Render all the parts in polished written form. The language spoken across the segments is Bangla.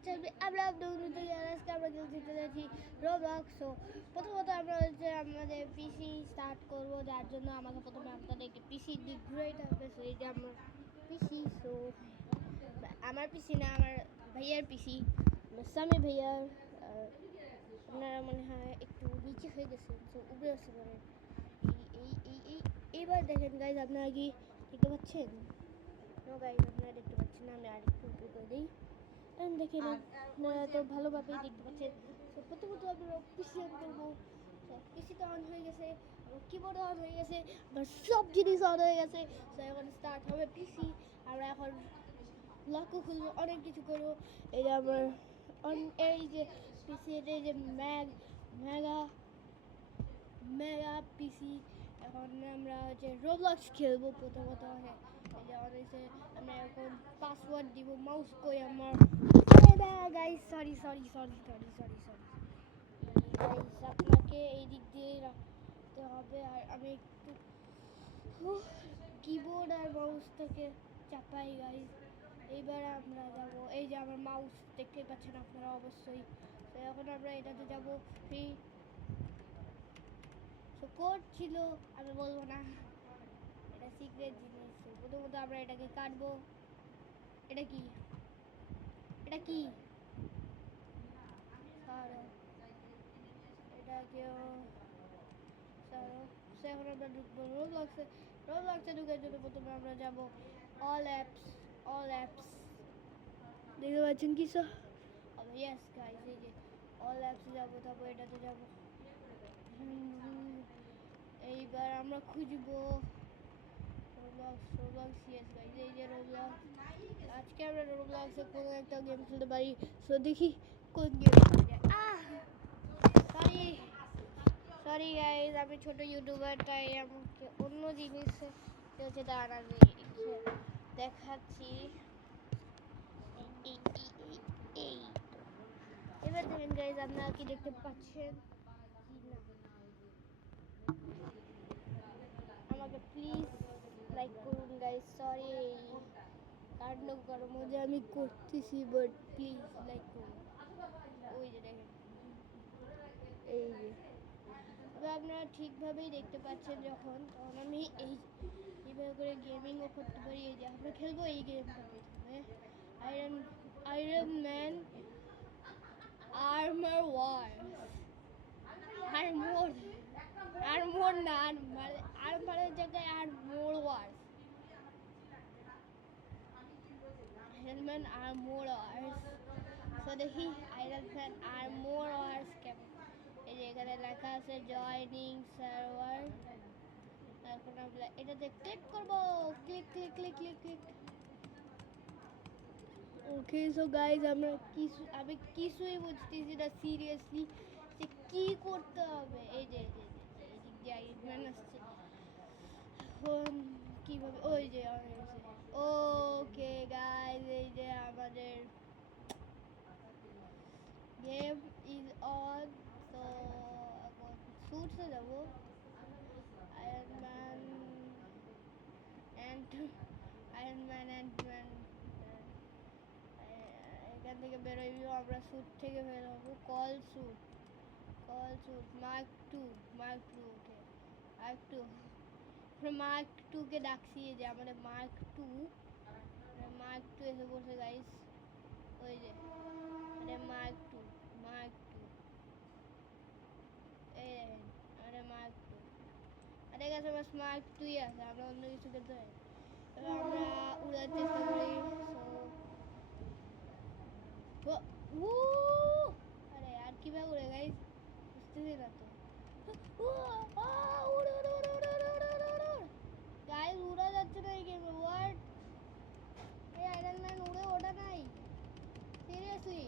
আমরা আজকে আমরা খেলতে যাচ্ছি রোবলক্স। সো প্রথমত আমরা হচ্ছে আমাদের পিসি স্টার্ট করবো, যার জন্য আমাকে প্রথমে আপনাদের একটি পিসি গ্রেট হবে। সো এই যে আমার পিসি। সো আমার পিসি না, আমার ভাইয়ার পিসি, সামি ভাইয়ার। আপনারা মনে হয় একটু নিচে হয়ে গেছেন, সো উপরে আসতে পারেন। এইবার দেখেন গাইজ, আপনারা কি দেখতে পাচ্ছেন? নো গাইজ, আপনারা দেখতে পাচ্ছেন না, আমি আরেকটু উপরে করে দিই। দেখেন আপনারা তো ভালোভাবেই দেখতে পাচ্ছেন। তো প্রথমত আমরা পিসি অন করবো। পিসি তো অন হয়ে গেছে, আমার কিবোর্ড অন হয়ে গেছে, আমার সব জিনিস অন হয়ে গেছে। তো এখন স্টার্ট হবে পিসি। আমরা এখন লকও খুলবো, অনেক কিছু করবো। এই যে আমার এই যে পিসি, এই যে মেগা মেগা পিসি। এখন আমরা হচ্ছে রোবলক্স খেলবো প্রথমত। এই যে অনেকে আমরা এখন পাসওয়ার্ড দিব, মাউস কই আমার গাইস, সরি গাইস, আপনাকে এই দিক দিয়ে রাখতে হবে। আর আমি একটু কিবোর্ড আর মাউসটাকে চাপাই গাইস। এইবার আমরা যাব, এই যে আমার মাউস দেখতে পাচ্ছেন আপনারা অবশ্যই। তো এখন আমরা এটাতে যাব। কোড ছিল, আমি বলবো না, এটা সিক্রেট জিনিস। প্রথমত আমরা এটাকে কাটবো। এটা কি এটাকেও এখন আমরা ঢুকবো রোবলক্সে ঢুকার জন্য প্রথমে আমরা যাব অল অ্যাপস দেখতে পাচ্ছেন কি স্যার? ইয়েস গাইস, এই যে অল অ্যাপসে যাবো, তারপর এটাতে যাবো। এইবার আমরা খুঁজবো রোবলক্স। ইয়েস গাইস, এই যে রোবলক্স। আজকে আমরা রোবলক্সে কোনো একটা গেম খেলতে পারি। সো দেখি কোন গেম খেলা যায়। সরি গাইস, আমি ছোট ইউটিউবার, তাই আমাকে অন্য জিনিস হচ্ছে দাঁড়ান আমি দেখাচ্ছি। এই এবার দেখেন গাইস, আপনারা কি দেখতে পাচ্ছেন কি না? আমাকে প্লিজ লাইক করুন গাইস। সরি কাণ্ড কর্ম যে আমি করতেছি, বাট প্লিজ লাইক করুন। ওই যে দেখেন, এই যে আপনারা ঠিকভাবেই দেখতে পাচ্ছেন। তখন আমি এইভাবে করে গেমিংও করতে পারি। এই যে আমরা খেলবো এই গেমটা প্রথমে, Iron Man armour war. Armour না, আর্মারের জায়গায় armour war. Iron Man armour wars. তো দেখি আয়রন ম্যান আর্মোর ওয়ার্স কেমন। এই যে এখানে লেখা আছে জয়নিং সার্ভার। এখন আমরা এটাতে ক্লিক করবো, ক্লিক। ওকে, সো গাইজ, আমি কিছুই বুঝতেছি না সিরিয়াসলি যে কি করতে হবে। এই যে এদিক দিয়ে আইরন আসছে। এখন কিভাবে, ওই যে ওকে গাইজ, এই যে আমাদের গেম ইজ অন। তো এখন শুটসে যাবো। আয়রন ম্যান এখান থেকে বেরোইব, আমরা স্যুট থেকে বের হবো। কল স্যুট মার্ক 2 কে ডাকছি। যে আমাদের মার্ক 2 এসে বসে গাইস। ওই যে মার্ক 2 এই দেখেন, আমাদের মার্ক 2। আমাদের কাছে বাস মার্ক 2ই আছে, আমরা অন্য কিছু খেলতে হয়। এবার আমরা উড়ার চেষ্টা করি। আরে আর কিভাবে উড়ে গাইস, বুঝতেছি না তো। গাইস উড়া যাচ্ছে না এই গেমে। হোয়াট? এই আয়রন ম্যান উড়ে ওঠা নাই সিরিয়াসলি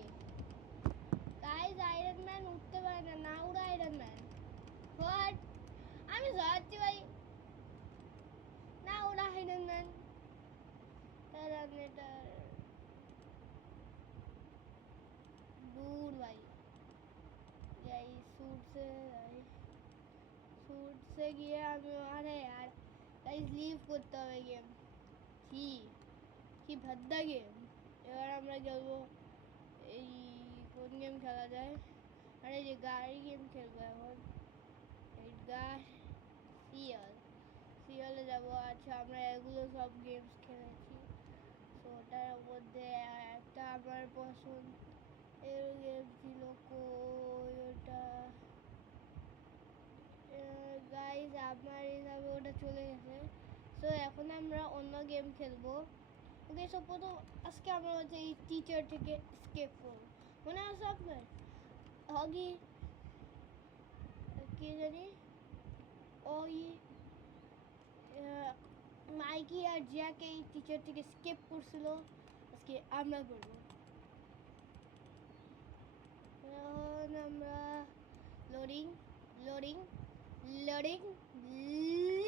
গাইস। আয়রন ম্যান উঠতে পারে না, না উড়া আয়রন ম্যান। হোয়াট? আমি যাচ্ছি ভাই, না উড়া আয়রন ম্যান। দূর ভাই। শুটসে গিয়ে আমি, আরে यार গাইস লিভ করতে হবে গেম। কি ভদ্দা গেম। এবার আমরা খেলবো এই গেম খেলা যায়। আর এই যে গাড়ি গেম খেলবো এখন। এই সিওলে যাবো। আচ্ছা আমরা এগুলো সব গেমস খেলেছি, তো ওটার মধ্যে একটা আমার পছন্দ এর গেম ছিল কই ওটা, গাইজ আমার হিসাবে ওটা চলে গেছে। সো এখন আমরা অন্য গেম খেলবো। ওকে, সো প্রথম আজকে আমরা হচ্ছে এই টিচার থেকে স্কেপ করবো। মনে আছে আপনার হগি কে জানি ওই মাইকি আর জ্যাক এই টিচার থেকে স্কেপ করছিল, আজকে আমরা করবো। এখন আমরা loading loading loading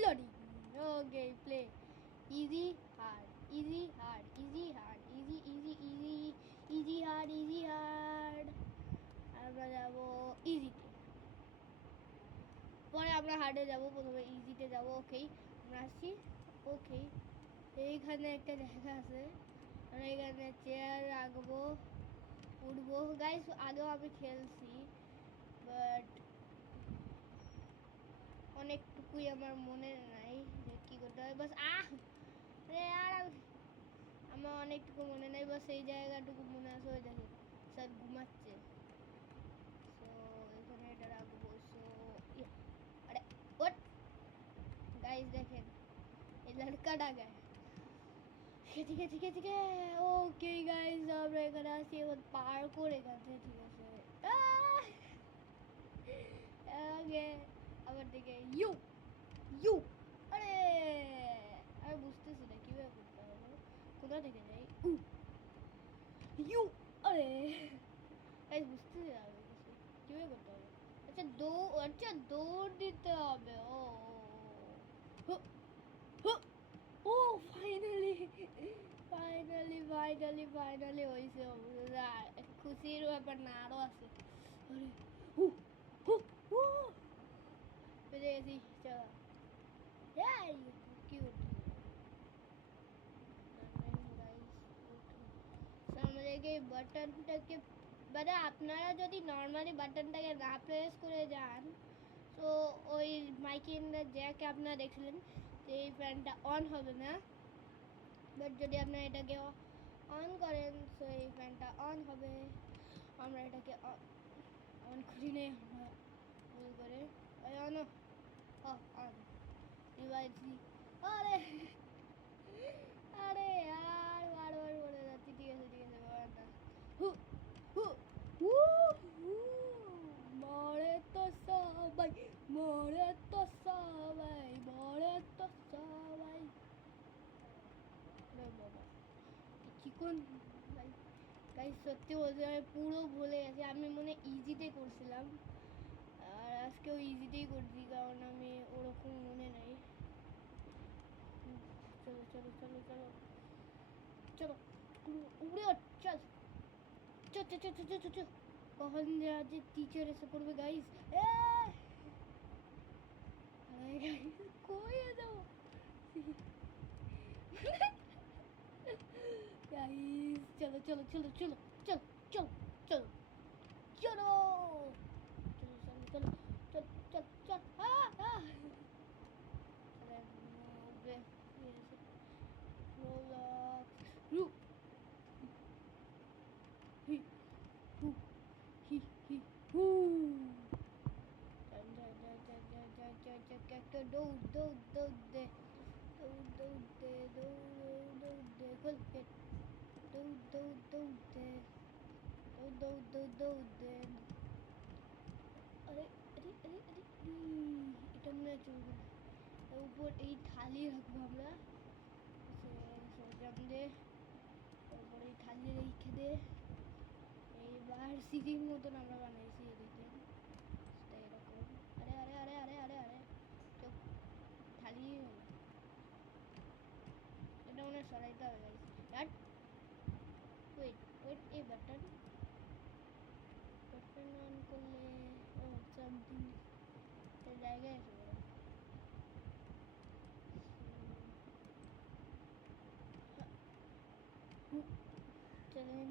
loading. Okay, play easy hard easy hard easy hard easy easy easy easy hard easy hard. আমরা যাবো ইজিতে, পরে আমরা হার্ডে যাবো, প্রথমে ইজিতে যাবো। ওকে আমরা আসছি। ওকে, এইখানে একটা জায়গা আছে, আমরা এখানে চেয়ার রাখবো, উঠবো। গাইস আগেও আমি খেলছি, বাট অনেকটুকুই আমার মনে নাই যে কী করতে হয়। বাস আমার অনেকটুকু মনে নেই, বাস এই জায়গাটুকু মনে আছে। ওই দেখেন স্যার ঘুমাচ্ছে, সো এখানে এটা রাখবো। সো আরে ওট গাইস দেখেন এই লড়কাটা গায়। ঠিক আছে ঠিক আছে ঠিক আছে। ওকে গাইস আমরা এখানে আসি, এবার পার করে গেছে। ঠিক আছে ওকে, আবার দিকে ইউ ইউ। আরে আমি বুঝতেছি না কীভাবে করতে হবে, কোথা থেকে যাই ইউ। আরে গাইস বুঝতেছি না আমি কিছু কীভাবে করতে হবে। আচ্ছা দৌড় দিতে হবে। ও ও ফাইনালি ফাইনালি ফাইনালি ফাইনালি হয়েছে। খুশির ব্যাপার না আরও আছে। আরে হু হু হু পেরে গেছি। চলো কিউট। আমাদেরকে বাটনটাকে, মানে আপনারা যদি নর্মালি বাটনটাকে না প্রেস করে যান, তো ওই মাইকের জ্যাকে আপনারা দেখছিলেন যে এই ফ্যানটা অন হবে না। বাট যদি আপনারা এটাকে অন করেন, তো এই ফ্যানটা অন হবে। আমরা এটাকে অন করি নেই আমরা ভুল করে। অন অন ডিভাইসি। আরে আরে আর বারবার বলে যাচ্ছি। ঠিক আছে ঠিক আছে বাবার না। হু হু হু হু মরে তো সবাই, মরে তো সবাই, মরে তো সবাই। বাবা চিকন ভাই, গাইস সত্যি বলতে আমি পুরো ভুলে গেছি। আমি মনে ইজিতে করছিলাম, আর আজকেও ইজিতেই করছি, কারণ আমি ওরকম মনে নাই। চলো চলো চলো চলো চলো উড়ে চল চল চল চল চল চল চল। কখন যে আজ টিচার এসে পড়বে গাইস। গাইস কই যাও গাইস, চলো চলো চলো চলো চল চল চল চলো চলো চলো চল চল চল হি হু হি হি হু। একটা দৌড় দৌড় দৌড় দে, দৌড় দৌড় দে, দৌড় দৌড় দে, গোল পেট, দৌড় দৌড় দৌড় দে, দৌড় দৌড় দৌড় দৌড় দে। আরে আরে আরে আরে এটা মনে হয় চলবে না, এর উপর এই থালি রাখবো আমরা। সরঞ্জাম দে, তারপরে এই থালি রেখে দে। এইবার সিঁড়ির মতন আমরা বানাইছি এদিকে এরকম। আরে আরে আরে আরে আরে আরে চোখ থালি হলো, এটা মনে হয় সরাইতে হবে। ওয়েট ওয়েট, এই বাটন অন করলে ও সামথিং জায়গায় এসে পড়ে। চলেন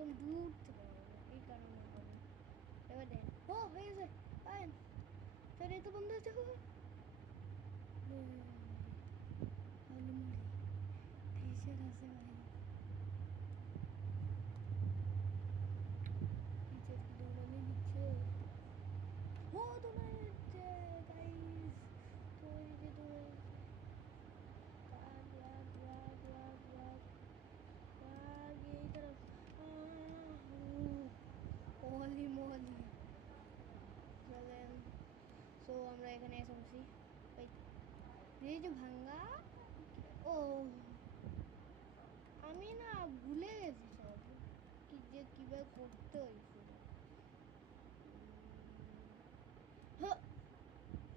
একদম দূর থেকে হবে, এই কারণে হবে। এবার দেখেন, ও হয়ে গেছে, পায়েন তাহলে তো বন্ধ হচ্ছে। প্রেশার আছে ভাই, প্রেশার দৌড়ানি দিচ্ছে, ও দৌড়ানি দিচ্ছে গাইস। তো এই যে দৌড়ানি ভাগ ভাগ ভাগ ভাগ ভাগ ভাগ এই तरफ। হোলি মোলি চলেন। সো আমরা এখানে এসে বসি, ব্রিজ ভাঙ্গা। ও আমি না ভুলে গেছি সব কি যে কিভাবে করতে হয়েছিল।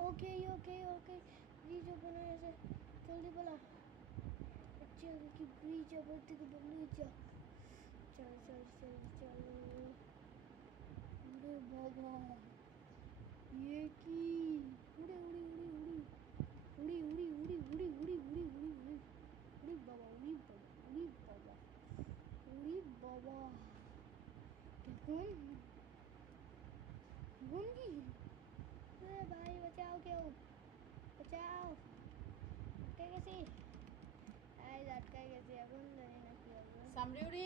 ওকে ওকে ওকে, ব্রিজ ওপেন হয়ে গেছে, জলদি বলা। আচ্ছা কি ব্রিজ আবার থেকে বন্ধ হয়েছে। চল চল চল চলো, উড়ে বাবা ये কি উড়ে উড়ি উড়ি উড়ি উড়ি উড়ি উড়ি উড়ি উড়ি উড়ি উড়ি উড়ি উড়ি বাবা উড়ি বাবা উড়ি বাবা উড়ি বাবা দেখুন দেখুন কি ভাই বাঁচাও কেউ বাঁচাও, আটকে গেছি, এই আটকে গেছি, এখন জানি না কি হবে। সামরিউরি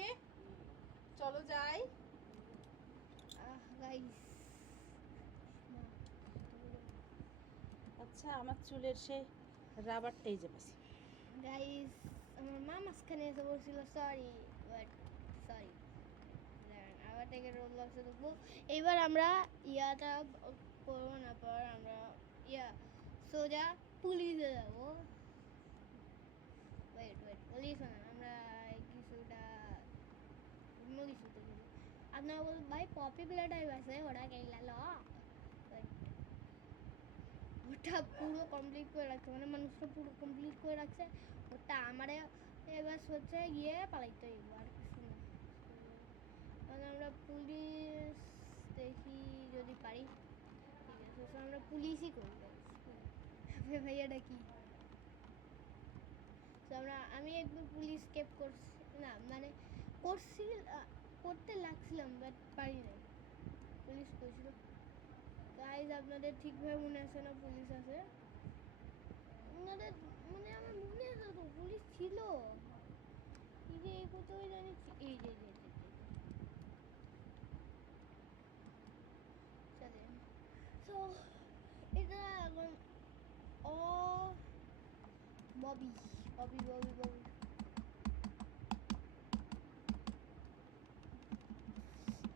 চলো যাই। গাইস আচ্ছা আমার চুলের সেই রাবারটা এই যে পাশে। গাইস আমার মা মাঝখানে এসে বলছিল সরি, বাট সরি। আবার থেকে রোল বক্সে ঢুকবো। এবার আমরা ইয়াটা করবো না, পর আমরা ইয়া সোজা পুলিশে যাবো। ওয়েট ওয়েট, পুলিশ না, আমরা কিছুটা অন্য কিছুতে যাবো। আপনারা বল ভাই পপি প্লে টাইপ আছে ওটা কেলা ল, ওটা পুরো কমপ্লিট করে রাখছে, মানে মানুষটা পুরো কমপ্লিট করে রাখছে ওটা। আমারে এবার হচ্ছে গিয়ে পালাইতে হইব, আর কিছু না। মানে আমরা পুলিশ দেখি যদি পারি, ঠিক আছে। তো আমরা পুলিশই করি ভাইয়াটা কি। তো আমি একবার পুলিশ কেপ করছি না, মানে করছি, করতে লাগছিলাম বাট পারি নাই। পুলিশ করেছিল গাইজ, আপনাদের ঠিকভাবে মনে আছে না পুলিশ আছে? ওনাদের মানে আমার মনে আছে তো পুলিশ ছিল, এই যে এই কোথাও জানি, এই যে চলেন। সো এটা এখন ও ববি ববি ববি ববি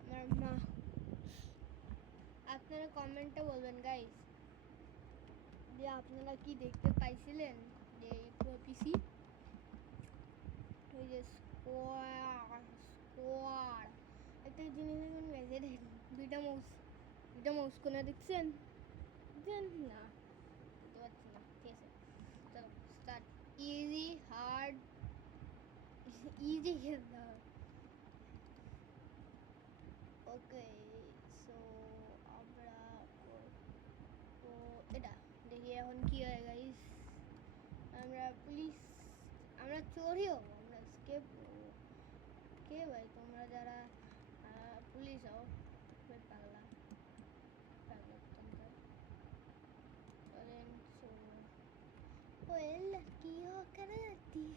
আমার মা। আপনারা কমেন্টে বলবেন গাইস যে আপনারা কি দেখতে পাইছিলেন, যে এই পিসি ওই যে স্কোয়ার স্কোয়ার একটা জিনিস দেখুন গাইস, এটা দুইটা মাউস কোনে দেখছেন? দেন না বুঝতে পারছি না, ঠিক আছে চলো স্টার্ট। ইজি হার্ড, ইজি খেলতে হবে। ওকে সো আমরা তো এটা দেখি এখন কি হয় গাইস। আমরা পুলিশ, আমরা চোরই হবো, আমরা স্কেপ করবো। কে ভাই তোমরা যারা পুলিশ হও পাগলা পাগলা তোমরা चलें। सो ओए लड़कियों कर दी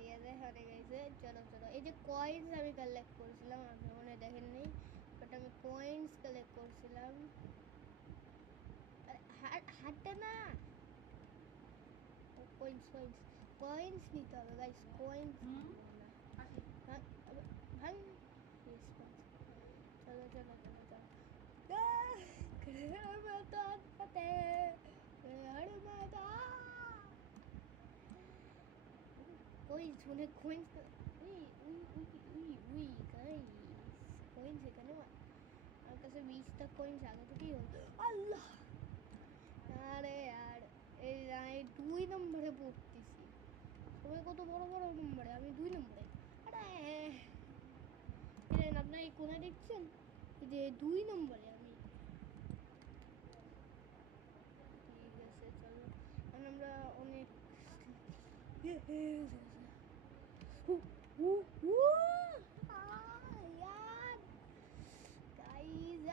ধীরে হয়ে গেছে। চলো চলো, এই যে কয়েন্স আমি কালেক্ট করছিলাম, আপনি মনে হয় দেখেননি, বাট আমি কয়েন্স কালেক্ট করছিলাম। হাটটা না, কয়েন্স কয়েন্স কয়েন্স নিতে হবে গাইস, কয়েন্স না ভাই। চলো চলো চলো চলো मैदान फतेह मैदान coins মানে coins we we we we we guys coins এখানে আমার কাছে 20টা coins আগে থেকেই হতো। আল্লাহ আরে यार এই আমি 2 নম্বরে পড়তেছি, সবাই কত বড় বড় নম্বরে, আমি 2 নম্বরে। আরে এলেন আপনারা এই কোণে দেখছেন যে 2 নম্বরে আমি। ঠিক আছে চলো, আমরা অনেক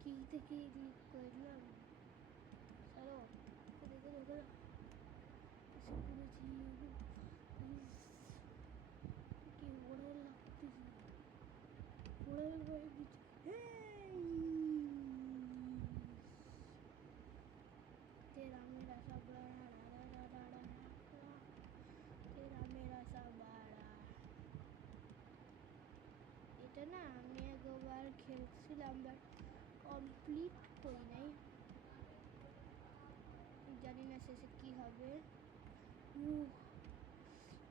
কি থেকে করলাম চলো চলো চলো চলো কি বড় লাগতেছে বড় হয়ে গেছে तेरा मेरा सब बड़ा तेरा मेरा सब बड़ा এটা না আমি একবার খেলছিলাম বাট কমপ্লিট করি নাই জানি না শেষে কি হবে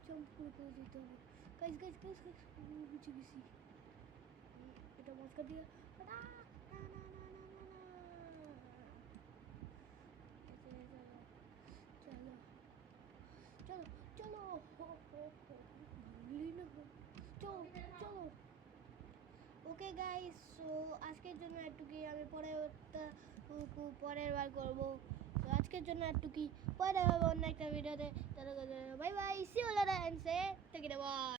জাম্প করে দিতে হবে গাইস গাইস গাইস গাইস বুঝে গেছি এটা মাঝখান দিয়ে না না না না না চলো চলো চলো ভাঙলি না চলো চলো ওকে গাইস সো আজকের জন্য একটুকি আমি পরের বার করবো তো আজকের জন্য একটুকি পরে হবে অন্য একটা ভিডিওতে bye bye see you later and say take it by